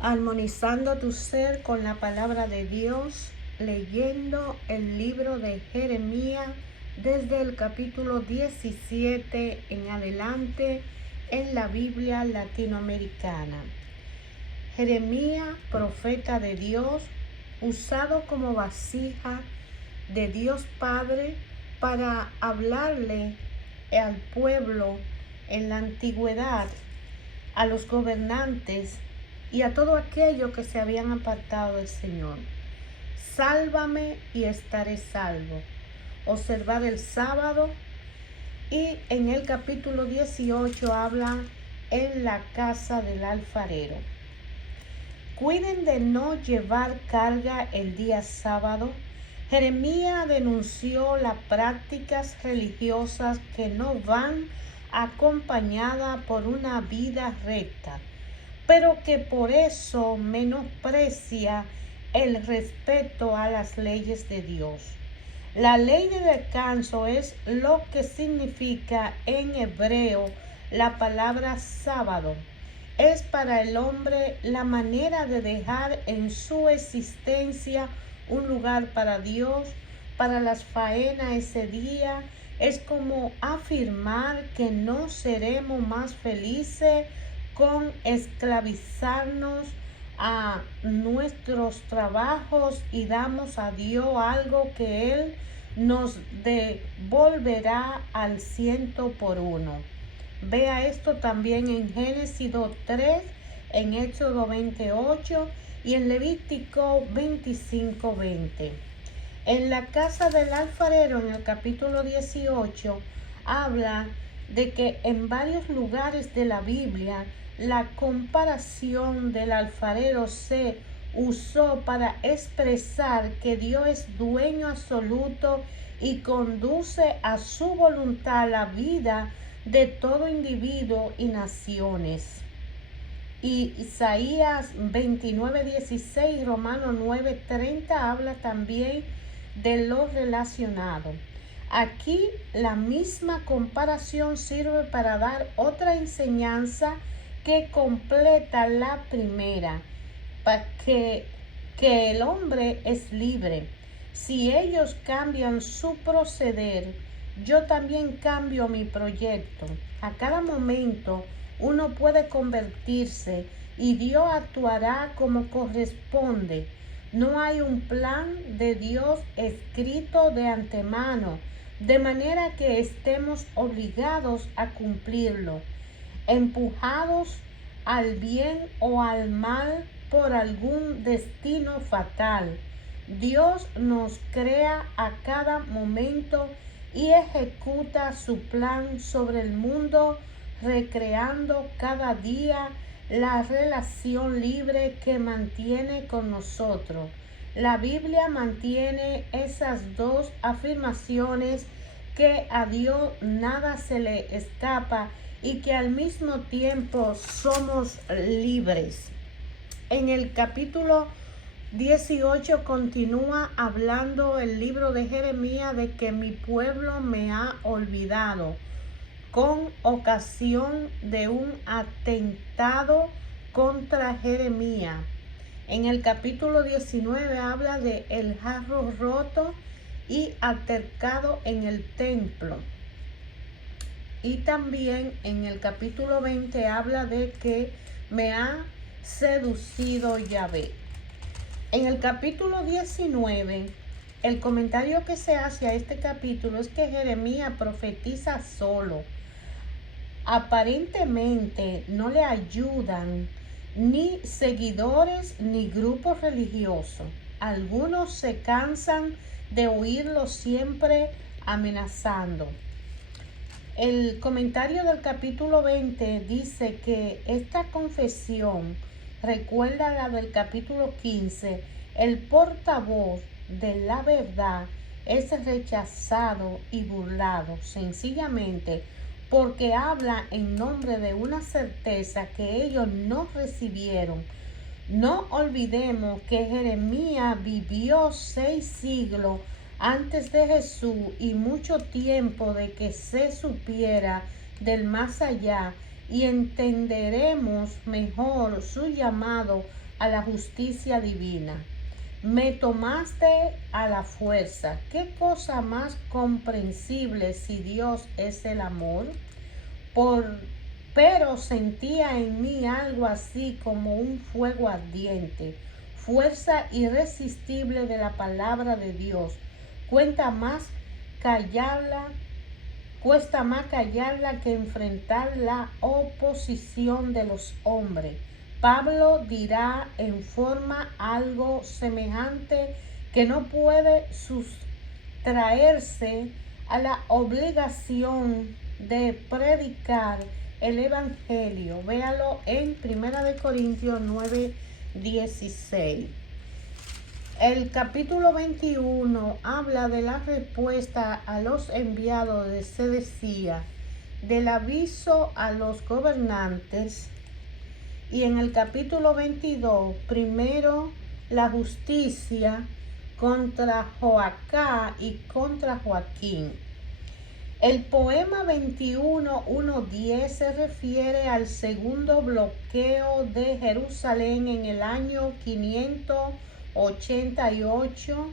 Armonizando tu ser con la palabra de Dios, leyendo el libro de Jeremías desde el capítulo 17 en adelante en la Biblia latinoamericana. Jeremías, profeta de Dios, usado como vasija de Dios Padre para hablarle al pueblo en la antigüedad, a los gobernantes y a todo aquello que se habían apartado del Señor. Sálvame y estaré salvo. Observar el sábado, y en el capítulo 18 habla en la casa del alfarero. Cuiden de no llevar carga el día sábado. Jeremías denunció las prácticas religiosas que no van acompañadas por una vida recta, pero que por eso menosprecia el respeto a las leyes de Dios. La ley de descanso es lo que significa en hebreo la palabra sábado. Es para el hombre la manera de dejar en su existencia un lugar para Dios, para las faenas ese día. Es como afirmar que no seremos más felices con esclavizarnos a nuestros trabajos y damos a Dios algo que Él nos devolverá al 100%. Vea esto también en Génesis 2:3, en Éxodo 28 y en Levítico 25:20. En la casa del alfarero, en el capítulo 18, habla de que en varios lugares de la Biblia la comparación del alfarero se usó para expresar que Dios es dueño absoluto y conduce a su voluntad la vida de todo individuo y naciones. Y Isaías 29:16, Romanos 9:30 habla también de lo relacionado. Aquí la misma comparación sirve para dar otra enseñanza que completa la primera, para que el hombre es libre. Si ellos cambian su proceder, yo también cambio mi proyecto. A cada momento uno puede convertirse y Dios actuará como corresponde. No hay un plan de Dios escrito de antemano, de manera que estemos obligados a cumplirlo, empujados al bien o al mal por algún destino fatal. Dios nos crea a cada momento y ejecuta su plan sobre el mundo, recreando cada día la relación libre que mantiene con nosotros. La Biblia mantiene esas dos afirmaciones, que a Dios nada se le escapa y que al mismo tiempo somos libres. En el capítulo 18 continúa hablando el libro de Jeremías de que mi pueblo me ha olvidado con ocasión de un atentado contra Jeremías. En el capítulo 19 habla de el jarro roto y altercado en el templo. Y también en el capítulo 20 habla de que me ha seducido Yahvé. En el capítulo 19, el comentario que se hace a este capítulo es que Jeremías profetiza solo. Aparentemente no le ayudan ni seguidores ni grupos religiosos. Algunos se cansan de oírlo siempre amenazando. El comentario del capítulo 20 dice que esta confesión recuerda la del capítulo 15. El portavoz de la verdad es rechazado y burlado sencillamente porque habla en nombre de una certeza que ellos no recibieron. No olvidemos que Jeremías vivió 6 siglos antes de Jesús y mucho tiempo de que se supiera del más allá, y entenderemos mejor su llamado a la justicia divina. Me tomaste a la fuerza. ¿Qué cosa más comprensible si Dios es el amor? Pero sentía en mí algo así como un fuego ardiente, fuerza irresistible de la palabra de Dios. Cuesta más callarla que enfrentar la oposición de los hombres. Pablo dirá en forma algo semejante, que no puede sustraerse a la obligación de predicar el evangelio. Véalo en 1 Corintios 9:16. El capítulo 21 habla de la respuesta a los enviados de Sedecía, del aviso a los gobernantes, y en el capítulo 22, primero la justicia contra Joacá y contra Joaquín. El poema 21:1-10 se refiere al segundo bloqueo de Jerusalén en el año 588.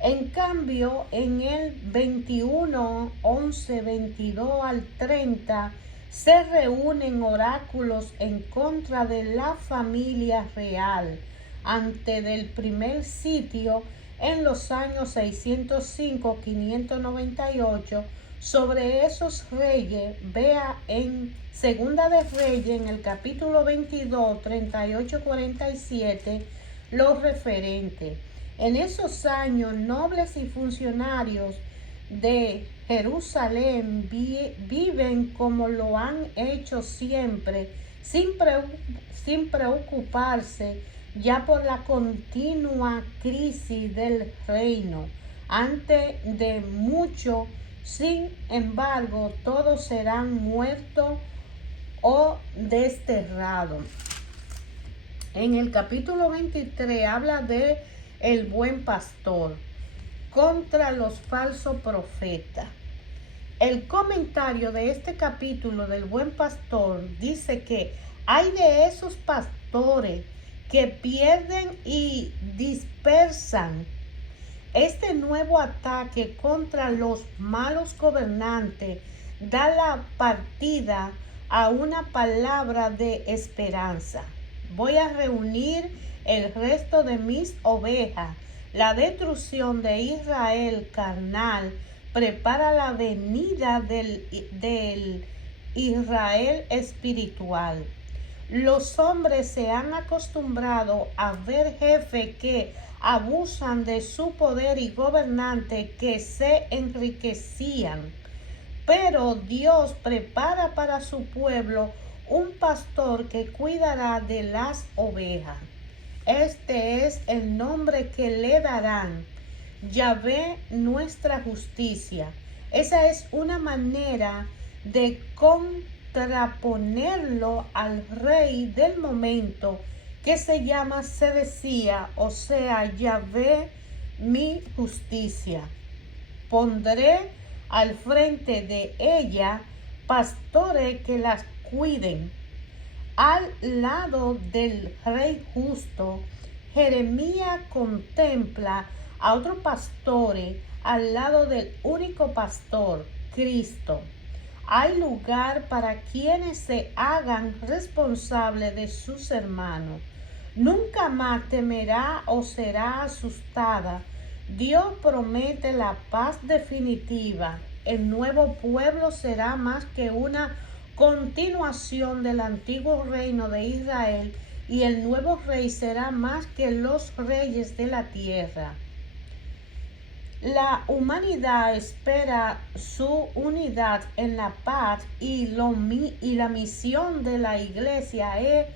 En cambio, en el 21:11-22-30 se reúnen oráculos en contra de la familia real antes del primer sitio en los años 605-598 sobre esos reyes. Vea en Segunda de Reyes, en el capítulo 22, 38-47, los referentes. En esos años, nobles y funcionarios de Jerusalén viven como lo han hecho siempre, sin preocuparse ya por la continua crisis del reino. Antes de mucho, sin embargo, todos serán muertos o desterrados. En el capítulo 23 habla de el buen pastor contra los falsos profetas. El comentario de este capítulo del buen pastor dice que hay de esos pastores que pierden y dispersan. Este nuevo ataque contra los malos gobernantes da la partida a una palabra de esperanza. Voy a reunir el resto de mis ovejas. La destrucción de Israel carnal prepara la venida del Israel espiritual. Los hombres se han acostumbrado a ver jefes que abusan de su poder y gobernantes que se enriquecían. Pero Dios prepara para su pueblo un pastor que cuidará de las ovejas. Este es el nombre que le darán: Yahvé, nuestra justicia. Esa es una manera de contraponerlo al rey del momento, que se llama Sedecía, o sea, Yahvé, mi justicia. Pondré al frente de ella pastores que las cuiden. Al lado del rey justo, Jeremías contempla a otros pastores al lado del único pastor, Cristo. Hay lugar para quienes se hagan responsables de sus hermanos. Nunca más temerá o será asustada. Dios promete la paz definitiva. El nuevo pueblo será más que una continuación del antiguo reino de Israel, y el nuevo rey será más que los reyes de la tierra. La humanidad espera su unidad en la paz, y la misión de la iglesia es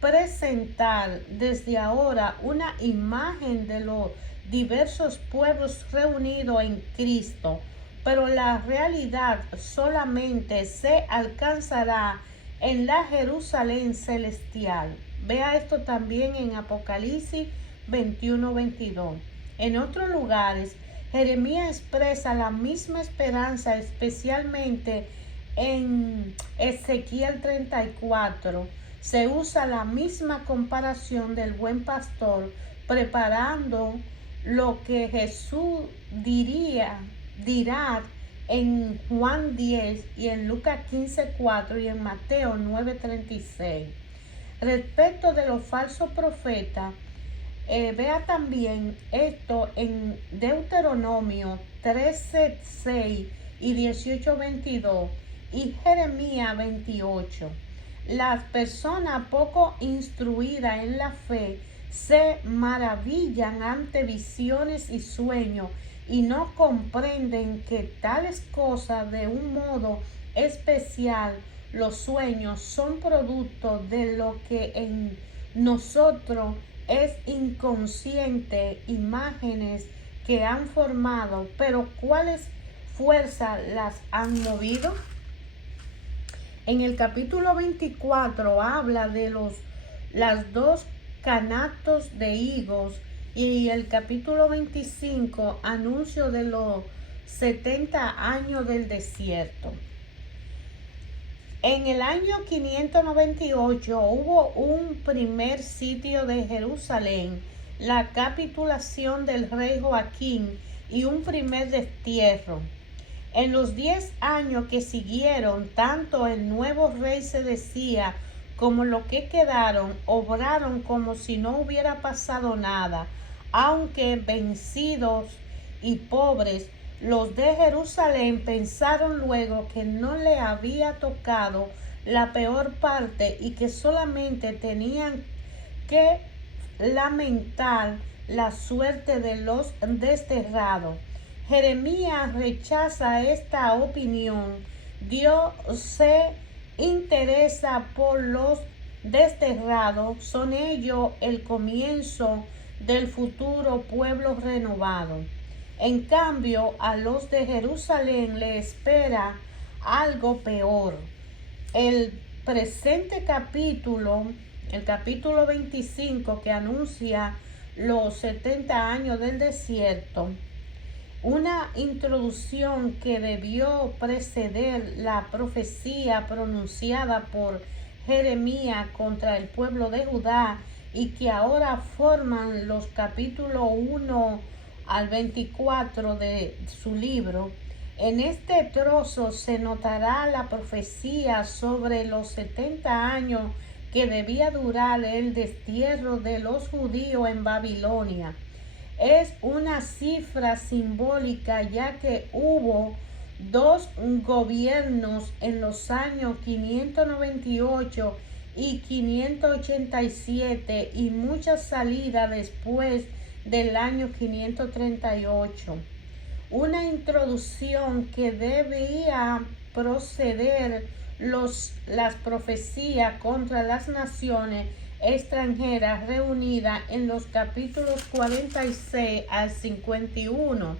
presentar desde ahora una imagen de los diversos pueblos reunidos en Cristo. Pero la realidad solamente se alcanzará en la Jerusalén celestial. Vea esto también en Apocalipsis 21:22. En otros lugares, Jeremías expresa la misma esperanza, especialmente en Ezequiel 34 se usa la misma comparación del buen pastor preparando lo que Jesús dirá en Juan 10 y en Lucas 15:4 y en Mateo 9:36. Respecto de los falsos profetas, vea también esto en Deuteronomio 13:6 y 18:22 y Jeremías 28. Las personas poco instruidas en la fe se maravillan ante visiones y sueños y no comprenden que tales cosas de un modo especial. Los sueños son producto de lo que en nosotros es inconsciente, imágenes que han formado, pero ¿cuáles fuerzas las han movido? En el capítulo 24 habla de las dos canastos de higos y el capítulo 25 anuncio de los 70 años del desierto. En el año 598 hubo un primer sitio de Jerusalén, la capitulación del rey Joaquín y un primer destierro. En los 10 años que siguieron, tanto el nuevo rey Sedecías como los que quedaron obraron como si no hubiera pasado nada, aunque vencidos y pobres. Los de Jerusalén pensaron luego que no le había tocado la peor parte y que solamente tenían que lamentar la suerte de los desterrados. Jeremías rechaza esta opinión. Dios se interesa por los desterrados. Son ellos el comienzo del futuro pueblo renovado. En cambio, a los de Jerusalén le espera algo peor. El presente capítulo, el capítulo 25, que anuncia los 70 años del desierto, una introducción que debió preceder la profecía pronunciada por Jeremías contra el pueblo de Judá y que ahora forman los capítulos 1 al 24 de su libro. En este trozo se notará la profecía sobre los 70 años que debía durar el destierro de los judíos en Babilonia. Es una cifra simbólica ya que hubo dos gobiernos en los años 598 y 587 y muchas salidas después del año 538. Una introducción que debía proceder las profecías contra las naciones extranjeras reunidas en los capítulos 46 al 51.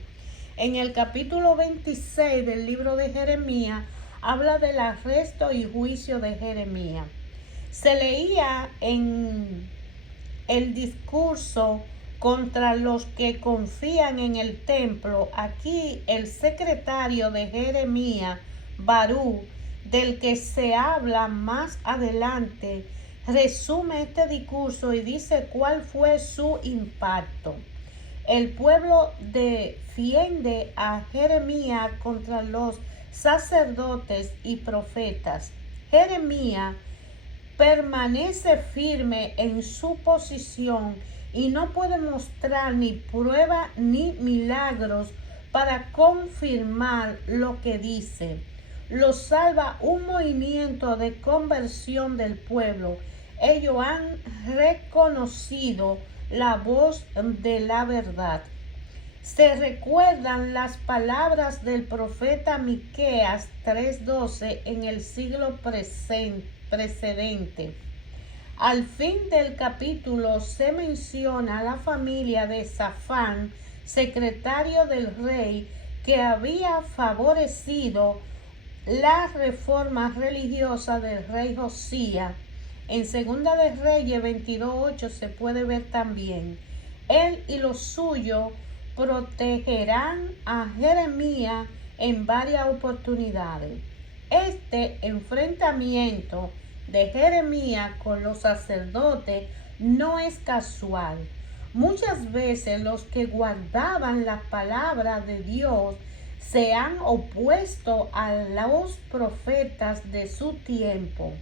En el capítulo 26 del libro de Jeremías habla del arresto y juicio de Jeremías. Se leía en el discurso contra los que confían en el templo. Aquí el secretario de Jeremías, Barú, del que se habla más adelante, resume este discurso y dice cuál fue su impacto. El pueblo defiende a Jeremías contra los sacerdotes y profetas. Jeremías permanece firme en su posición y no puede mostrar ni prueba ni milagros para confirmar lo que dice. Lo salva un movimiento de conversión del pueblo. Ellos han reconocido la voz de la verdad. Se recuerdan las palabras del profeta Miqueas 3:12 en el siglo precedente. Al fin del capítulo se menciona a la familia de Safán, secretario del rey, que había favorecido la reforma religiosa del rey Josías. En Segunda de Reyes 22:8 se puede ver también. Él y los suyos protegerán a Jeremías en varias oportunidades. este enfrentamiento de Jeremías con los sacerdotes no es casual. Muchas veces los que guardaban la palabra de Dios se han opuesto a los profetas de su tiempo.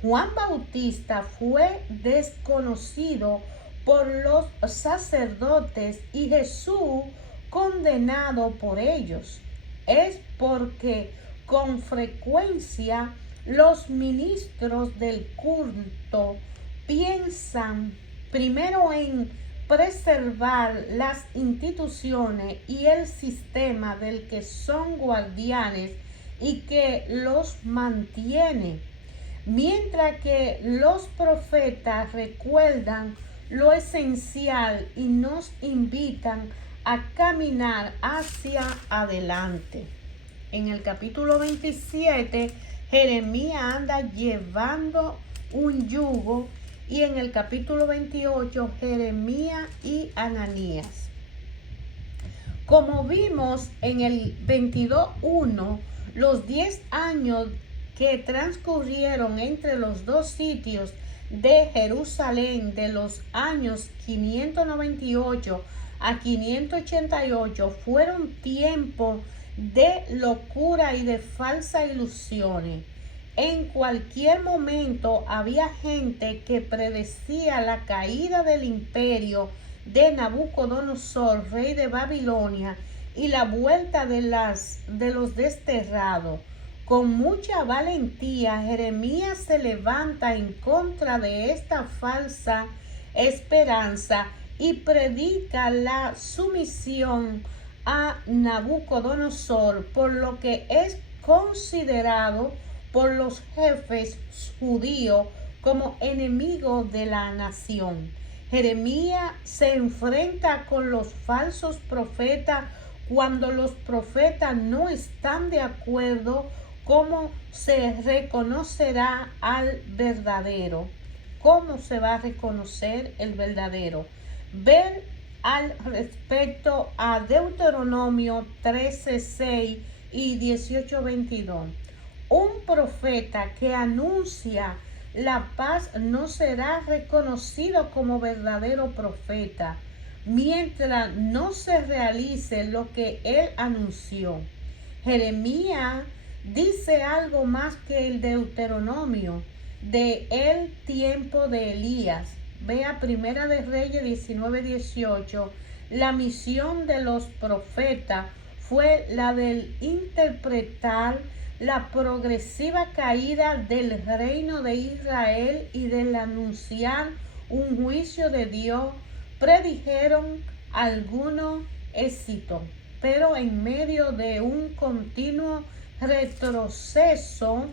Juan Bautista fue desconocido por los sacerdotes y Jesús condenado por ellos. Es porque con frecuencia los ministros del culto piensan primero en preservar las instituciones y el sistema del que son guardianes y que los mantiene, mientras que los profetas recuerdan lo esencial y nos invitan a caminar hacia adelante. En el capítulo 27, Jeremías anda llevando un yugo, y en el capítulo 28, Jeremías y Ananías. Como vimos en el 22:1, los 10 años que transcurrieron entre los dos sitios de Jerusalén de los años 598 a 588 fueron tiempos de locura y de falsas ilusiones. En cualquier momento había gente que predecía la caída del imperio de Nabucodonosor, rey de Babilonia, y la vuelta de los desterrados. Con mucha valentía, Jeremías se levanta en contra de esta falsa esperanza y predica la sumisión a Nabucodonosor, por lo que es considerado por los jefes judíos como enemigo de la nación. Jeremías se enfrenta con los falsos profetas cuando los profetas no están de acuerdo. ¿Cómo se reconocerá al verdadero? ¿Cómo se va a reconocer el verdadero? Ver al respecto a Deuteronomio 13:6 y 18:22. Un profeta que anuncia la paz no será reconocido como verdadero profeta mientras no se realice lo que él anunció. Jeremías dice algo más que el Deuteronomio de el tiempo de Elías. Vea Primera de Reyes 19:18. La misión de los profetas fue la de interpretar la progresiva caída del reino de Israel y del anunciar un juicio de Dios. Predijeron algunos éxitos, pero en medio de un continuo retroceso,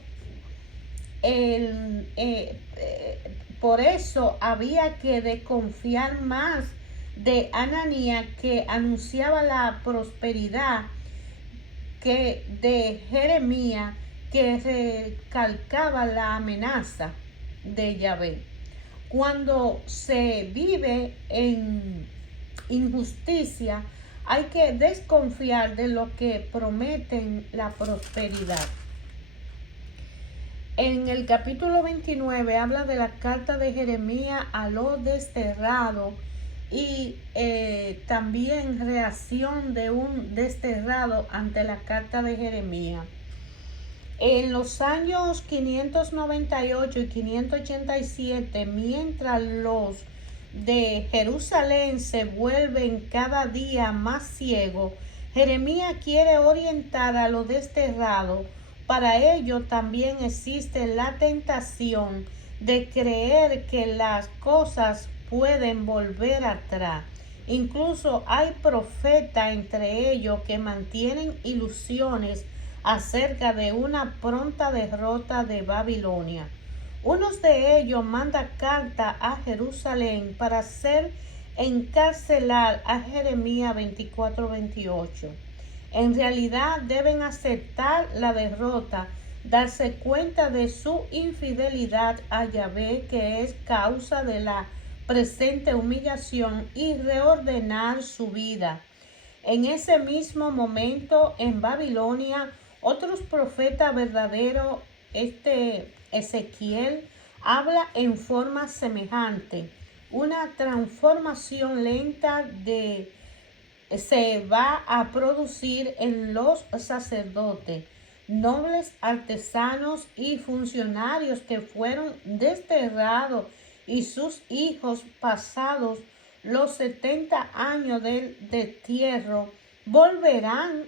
por eso había que desconfiar más de Ananías, que anunciaba la prosperidad, que de Jeremías, que recalcaba la amenaza de Yahvé. Cuando se vive en injusticia, hay que desconfiar de lo que prometen la prosperidad. En el capítulo 29 habla de la carta de Jeremías a los desterrados y también reacción de un desterrado ante la carta de Jeremías. En los años 598 y 587, mientras los de Jerusalén se vuelven cada día más ciegos, Jeremías quiere orientar a los desterrados. Para ello también existe la tentación de creer que las cosas pueden volver atrás. Incluso hay profetas entre ellos que mantienen ilusiones acerca de una pronta derrota de Babilonia. Unos de ellos mandan carta a Jerusalén para hacer encarcelar a Jeremías 24:28. En realidad deben aceptar la derrota, darse cuenta de su infidelidad a Yahvé, que es causa de la presente humillación, y reordenar su vida. En ese mismo momento, en Babilonia, Otros profetas verdaderos, Ezequiel, habla en forma semejante. Una transformación lenta se va a producir en los sacerdotes, nobles, artesanos y funcionarios que fueron desterrados y sus hijos pasados los 70 años del destierro volverán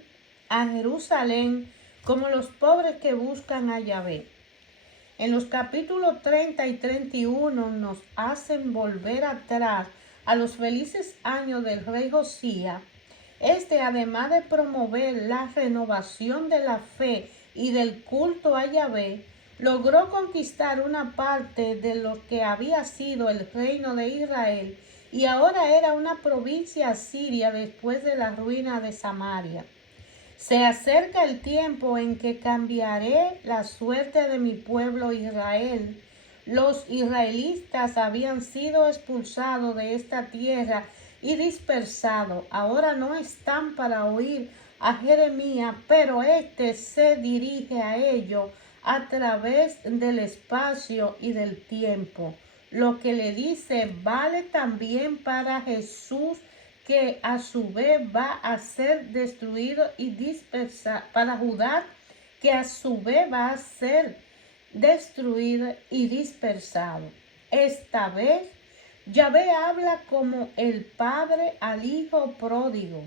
a Jerusalén como los pobres que buscan a Yahvé. En los capítulos 30 y 31 nos hacen volver atrás a los felices años del rey Josías. Además de promover la renovación de la fe y del culto a Yahvé, logró conquistar una parte de lo que había sido el reino de Israel y ahora era una provincia asiria después de la ruina de Samaria. Se acerca el tiempo en que cambiaré la suerte de mi pueblo Israel. Los israelitas habían sido expulsados de esta tierra y dispersados. Ahora no están para oír a Jeremías, pero se dirige a ellos a través del espacio y del tiempo. Lo que le dice vale también para Jesús, que a su vez va a ser destruido y dispersado, para Judá, que a su vez va a ser destruido y dispersado. Esta vez, Yahvé habla como el padre al hijo pródigo.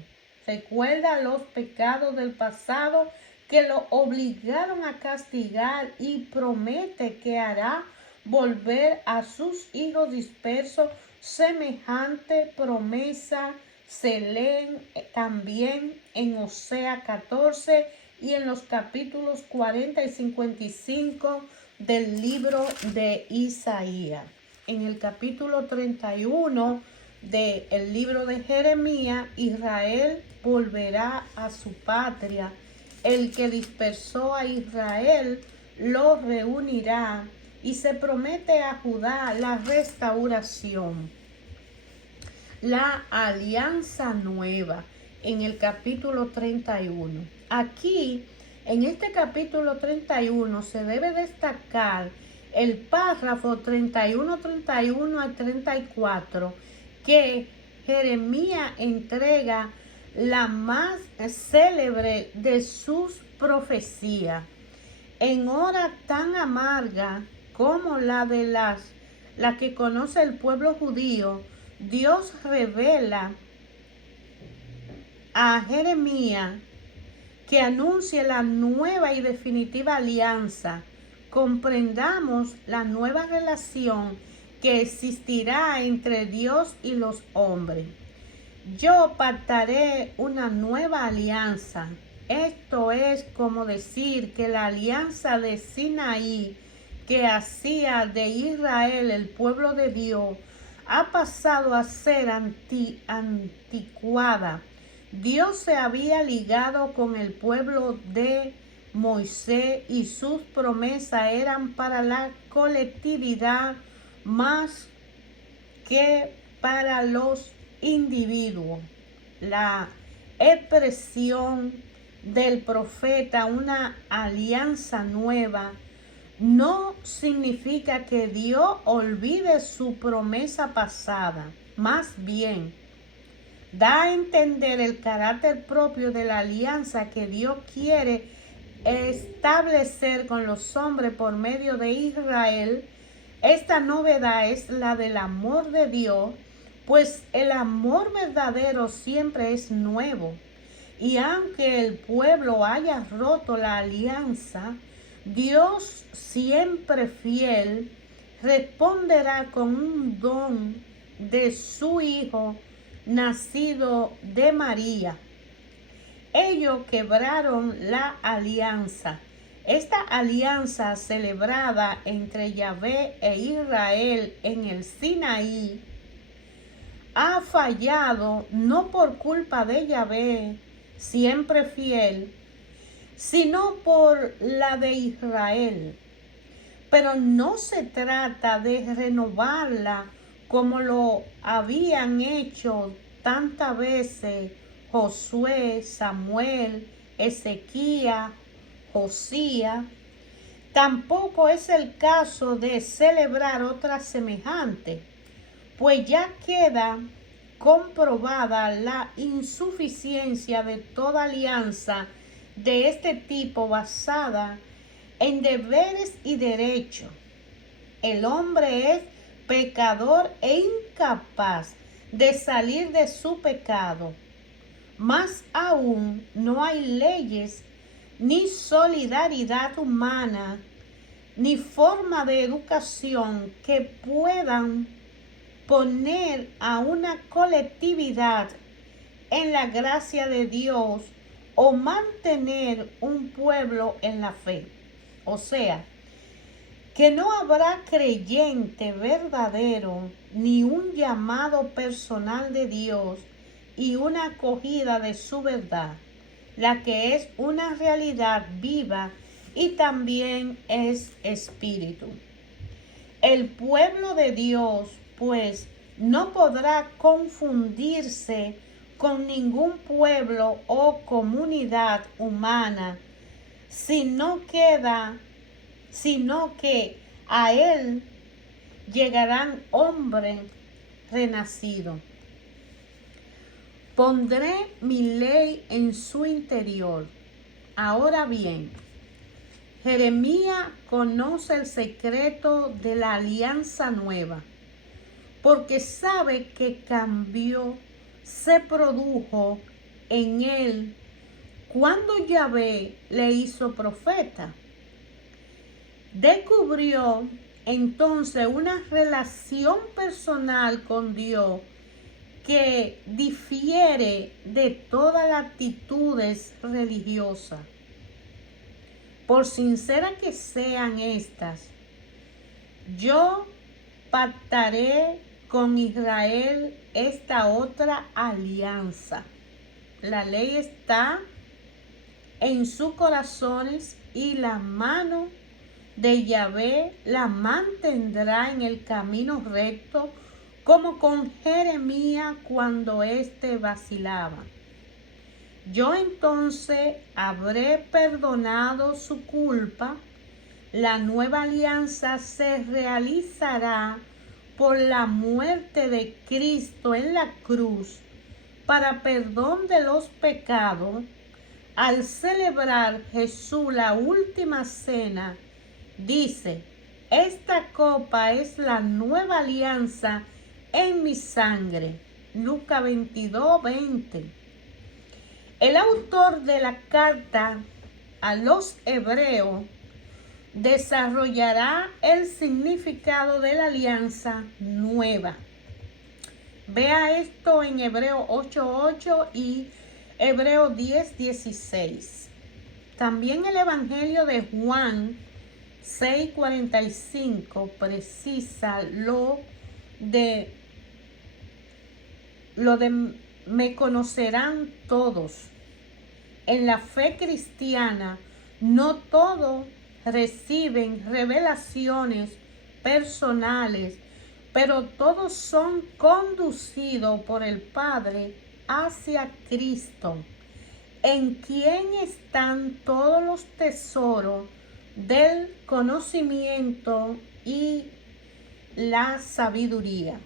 Recuerda los pecados del pasado que lo obligaron a castigar y promete que hará volver a sus hijos dispersos. Semejante promesa se leen también en Osea 14 y en los capítulos 40 y 55 del libro de Isaías. En el capítulo 31 del libro de Jeremías, Israel volverá a su patria. El que dispersó a Israel lo reunirá y se promete a Judá la restauración. La alianza nueva en el capítulo 31. Aquí, en este capítulo 31, se debe destacar el párrafo 31, 31 al 34, que Jeremías entrega la más célebre de sus profecías. En hora tan amarga como la que conoce el pueblo judío, Dios revela a Jeremías que anuncie la nueva y definitiva alianza. Comprendamos la nueva relación que existirá entre Dios y los hombres. Yo pactaré una nueva alianza. Esto es como decir que la alianza de Sinaí que hacía de Israel el pueblo de Dios ha pasado a ser anticuada. Dios se había ligado con el pueblo de Moisés y sus promesas eran para la colectividad más que para los individuos. La expresión del profeta, una alianza nueva, no significa que Dios olvide su promesa pasada. Más bien, da a entender el carácter propio de la alianza que Dios quiere establecer con los hombres por medio de Israel. Esta novedad es la del amor de Dios, pues el amor verdadero siempre es nuevo. Y aunque el pueblo haya roto la alianza, Dios, siempre fiel, responderá con un don de su Hijo nacido de María. Ellos quebraron la alianza. Esta alianza celebrada entre Yahvé e Israel en el Sinaí ha fallado no por culpa de Yahvé, siempre fiel, sino por la de Israel. Pero no se trata de renovarla como lo habían hecho tantas veces Josué, Samuel, Ezequías, Josías, tampoco es el caso de celebrar otra semejante, pues ya queda comprobada la insuficiencia de toda alianza de este tipo basada en deberes y derechos. El hombre es pecador e incapaz de salir de su pecado. Más aún, no hay leyes, ni solidaridad humana, ni forma de educación que puedan poner a una colectividad en la gracia de Dios o mantener un pueblo en la fe. O sea, que no habrá creyente verdadero ni un llamado personal de Dios y una acogida de su verdad, la que es una realidad viva y también es espíritu. El pueblo de Dios, pues, no podrá confundirse con ningún pueblo o comunidad humana, sino que a él llegarán hombres renacidos. Pondré mi ley en su interior. Ahora bien, Jeremías conoce el secreto de la alianza nueva, porque sabe que cambio se produjo en él cuando Yahvé le hizo profeta. Descubrió entonces una relación personal con Dios que difiere de todas las actitudes religiosas. Por sincera que sean estas, yo pactaré con Israel esta otra alianza. La ley está en sus corazones y la mano de Yahvé la mantendrá en el camino recto, como con Jeremías cuando éste vacilaba. Yo entonces habré perdonado su culpa. La nueva alianza se realizará por la muerte de Cristo en la cruz para perdón de los pecados. Al celebrar Jesús la última cena, dice: esta copa es la nueva alianza en mi sangre. Lucas 22:20. El autor de la carta a los hebreos desarrollará el significado de la alianza nueva. Vea esto en Hebreos 8:8 y Hebreos 10:16. También el Evangelio de Juan 6:45 precisa lo de me conocerán todos. En la fe cristiana, no todos reciben revelaciones personales, pero todos son conducidos por el Padre hacia Cristo, en quien están todos los tesoros del conocimiento y la sabiduría.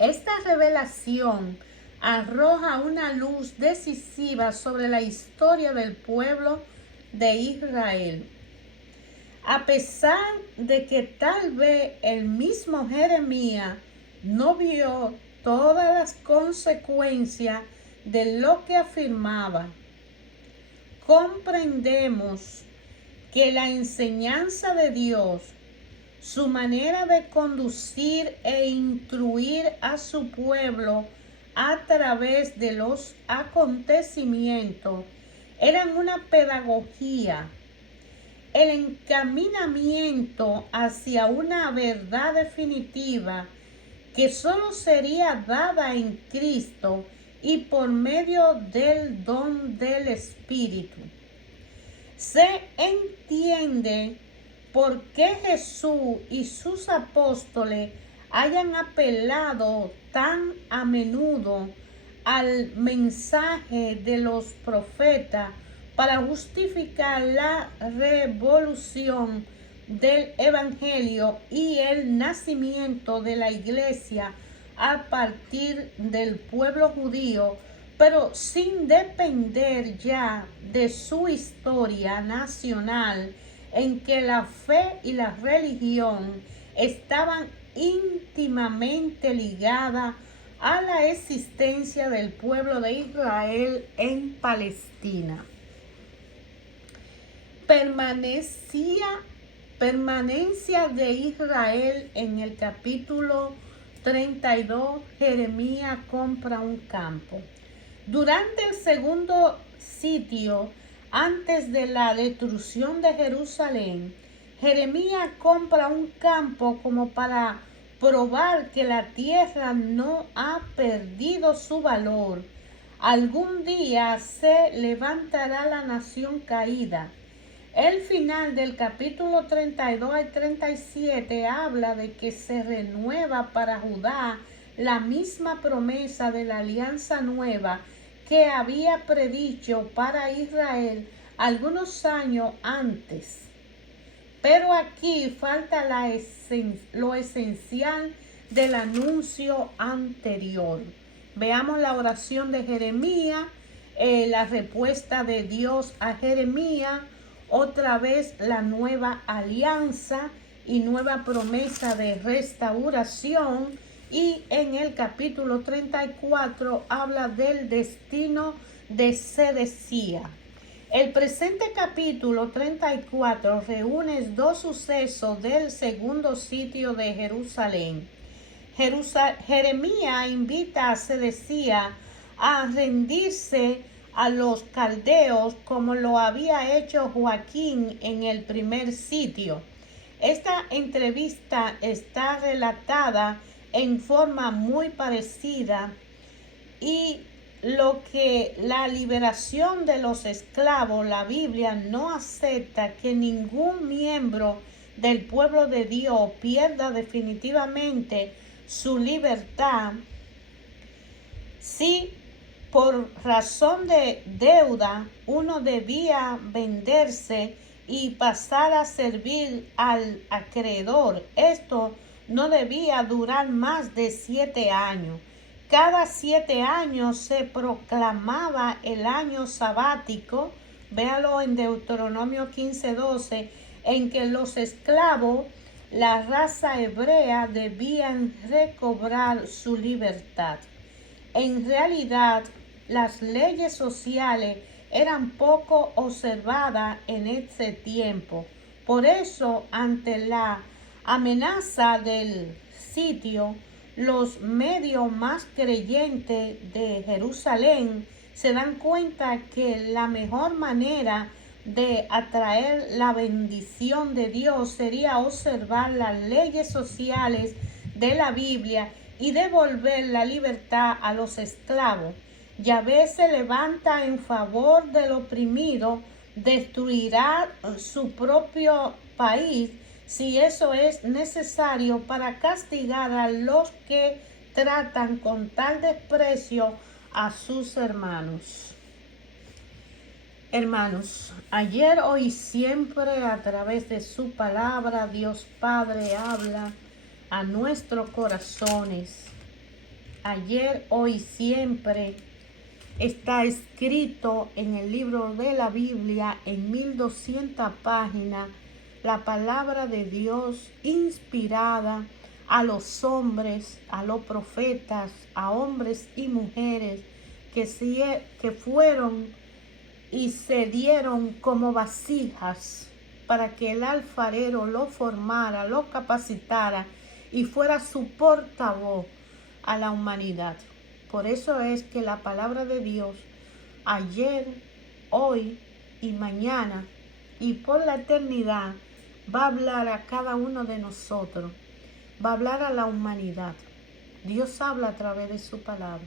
Esta revelación arroja una luz decisiva sobre la historia del pueblo de Israel. A pesar de que tal vez el mismo Jeremías no vio todas las consecuencias de lo que afirmaba, comprendemos que la enseñanza de Dios, su manera de conducir e instruir a su pueblo a través de los acontecimientos, eran una pedagogía, el encaminamiento hacia una verdad definitiva que solo sería dada en Cristo y por medio del don del Espíritu. Se entiende por qué Jesús y sus apóstoles hayan apelado tan a menudo al mensaje de los profetas para justificar la revolución del Evangelio y el nacimiento de la iglesia a partir del pueblo judío, pero sin depender ya de su historia nacional, en que la fe y la religión estaban íntimamente ligadas a la existencia del pueblo de Israel en Palestina. Permanencia de Israel. En el capítulo 32, Jeremías compra un campo. Durante el segundo sitio, antes de la destrucción de Jerusalén, Jeremías compra un campo como para probar que la tierra no ha perdido su valor. Algún día se levantará la nación caída. El final del capítulo 32 al 37 habla de que se renueva para Judá la misma promesa de la alianza nueva que había predicho para Israel algunos años antes. Pero aquí falta lo esencial del anuncio anterior. Veamos la oración de Jeremías, la respuesta de Dios a Jeremías, otra vez la nueva alianza y nueva promesa de restauración. Y en el capítulo 34 habla del destino de Sedecías. El presente capítulo 34 reúne dos sucesos del segundo sitio de Jerusalén. Jeremías invita a Sedecías a rendirse a los caldeos como lo había hecho Joaquín en el primer sitio. Esta entrevista está relatada en forma muy parecida, y lo que la liberación de los esclavos, la Biblia no acepta que ningún miembro del pueblo de Dios pierda definitivamente su libertad. Si por razón de deuda uno debía venderse y pasar a servir al acreedor, esto no debía durar más de 7 años. Cada 7 años se proclamaba el año sabático, véalo en Deuteronomio 15:12, en que los esclavos, la raza hebrea, debían recobrar su libertad. En realidad, las leyes sociales eran poco observadas en ese tiempo. Por eso, ante la amenaza del sitio, los medios más creyentes de Jerusalén se dan cuenta que la mejor manera de atraer la bendición de Dios sería observar las leyes sociales de la Biblia y devolver la libertad a los esclavos. Yahvé se levanta en favor del oprimido, destruirá su propio país si eso es necesario para castigar a los que tratan con tal desprecio a sus hermanos. Hermanos, ayer, hoy y siempre, a través de su palabra, Dios Padre habla a nuestros corazones. Ayer, hoy y siempre está escrito en el libro de la Biblia, en 1200 páginas, la palabra de Dios inspirada a los hombres, a los profetas, a hombres y mujeres que fueron y se dieron como vasijas para que el alfarero lo formara, lo capacitara y fuera su portavoz a la humanidad. Por eso es que la palabra de Dios ayer, hoy y mañana y por la eternidad va a hablar a cada uno de nosotros, va a hablar a la humanidad. Dios habla a través de su palabra.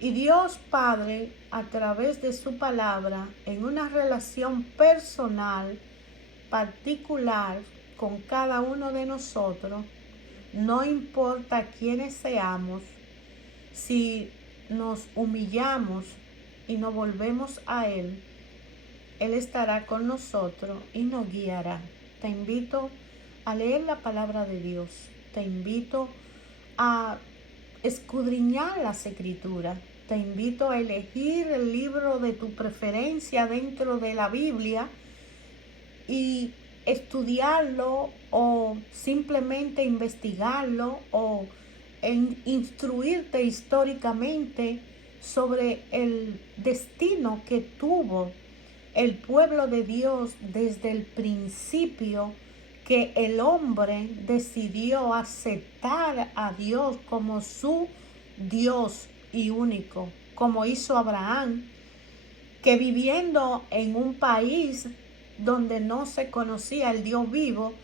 Y Dios Padre, a través de su palabra, en una relación personal, particular con cada uno de nosotros, no importa quiénes seamos, si nos humillamos y nos volvemos a Él, Él estará con nosotros y nos guiará. Te invito a leer la palabra de Dios. Te invito a escudriñar las escrituras. Te invito a elegir el libro de tu preferencia dentro de la Biblia y estudiarlo o simplemente investigarlo o instruirte históricamente sobre el destino que tuvo el pueblo de Dios desde el principio, que el hombre decidió aceptar a Dios como su Dios y único, como hizo Abraham, que viviendo en un país donde no se conocía el Dios vivo,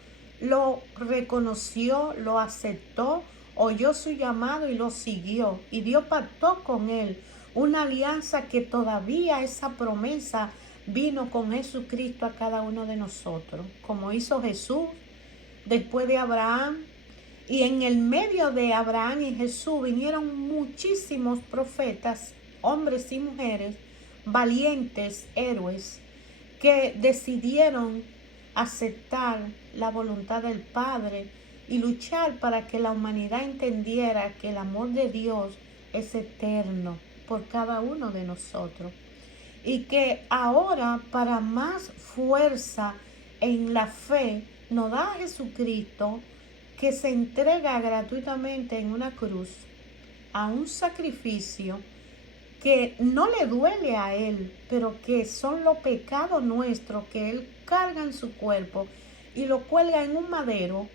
lo reconoció, lo aceptó, oyó su llamado y lo siguió. Y Dios pactó con él una alianza que todavía esa promesa vino con Jesucristo a cada uno de nosotros, como hizo Jesús después de Abraham. Y en el medio de Abraham y Jesús vinieron muchísimos profetas, hombres y mujeres, valientes héroes, que decidieron aceptar la voluntad del Padre y luchar para que la humanidad entendiera que el amor de Dios es eterno por cada uno de nosotros. Y que ahora, para más fuerza en la fe, nos da a Jesucristo, que se entrega gratuitamente en una cruz a un sacrificio que no le duele a Él, pero que son los pecados nuestros que Él carga en su cuerpo y lo cuelga en un madero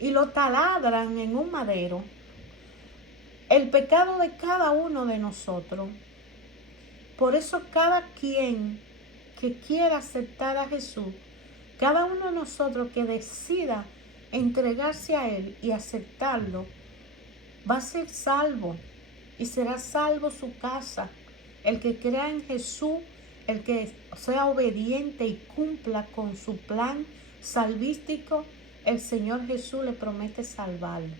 y lo taladran en un madero. El pecado de cada uno de nosotros. Por eso cada quien que quiera aceptar a Jesús, cada uno de nosotros que decida entregarse a Él y aceptarlo, va a ser salvo y será salvo su casa. El que crea en Jesús, el que sea obediente y cumpla con su plan salvístico, el Señor Jesús le promete salvarlo.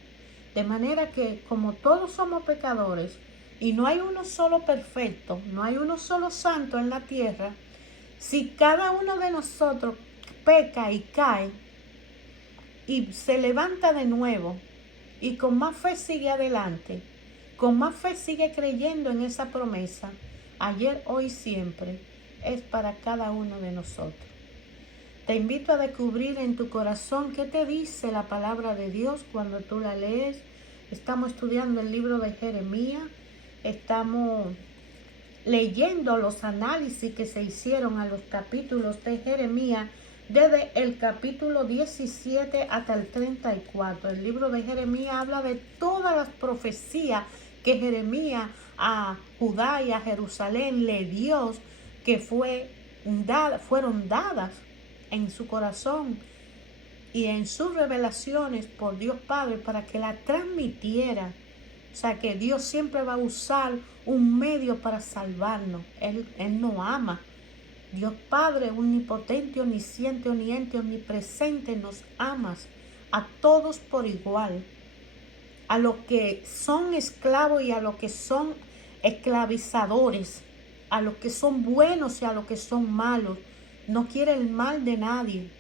De manera que, como todos somos pecadores y no hay uno solo perfecto, no hay uno solo santo en la tierra, si cada uno de nosotros peca y cae y se levanta de nuevo y con más fe sigue adelante, con más fe sigue creyendo en esa promesa, ayer, hoy, siempre, es para cada uno de nosotros. Te invito a descubrir en tu corazón qué te dice la palabra de Dios cuando tú la lees. Estamos estudiando el libro de Jeremías, estamos leyendo los análisis que se hicieron a los capítulos de Jeremías, desde el capítulo 17 hasta el 34. El libro de Jeremías habla de todas las profecías que Jeremías a Judá y a Jerusalén le dio, que fueron dadas en su corazón y en sus revelaciones por Dios Padre para que la transmitiera. O sea que Dios siempre va a usar un medio para salvarnos. Él nos ama. Dios Padre omnipotente, omnisciente, omniente, omnipresente, nos amas a todos por igual. A los que son esclavos y a los que son esclavizadores, a los que son buenos y a los que son malos. No quiere el mal de nadie.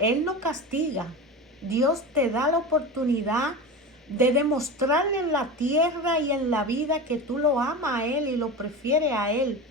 Él no castiga. Dios te da la oportunidad de demostrarle en la tierra y en la vida que tú lo amas a Él y lo prefieres a Él.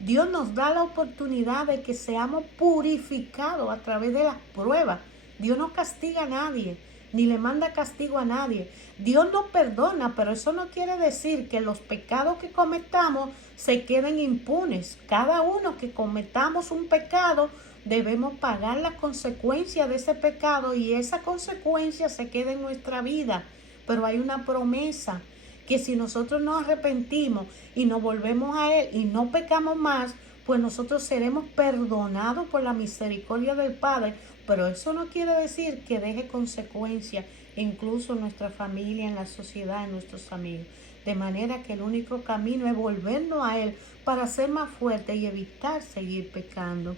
Dios nos da la oportunidad de que seamos purificados a través de las pruebas. Dios no castiga a nadie, ni le manda castigo a nadie. Dios nos perdona, pero eso no quiere decir que los pecados que cometamos se queden impunes. Cada uno que cometamos un pecado, debemos pagar las consecuencias de ese pecado y esa consecuencia se queda en nuestra vida. Pero hay una promesa, que si nosotros nos arrepentimos y nos volvemos a Él y no pecamos más, pues nosotros seremos perdonados por la misericordia del Padre. Pero eso no quiere decir que deje consecuencias, incluso en nuestra familia, en la sociedad, en nuestros amigos. De manera que el único camino es volvernos a Él para ser más fuertes y evitar seguir pecando.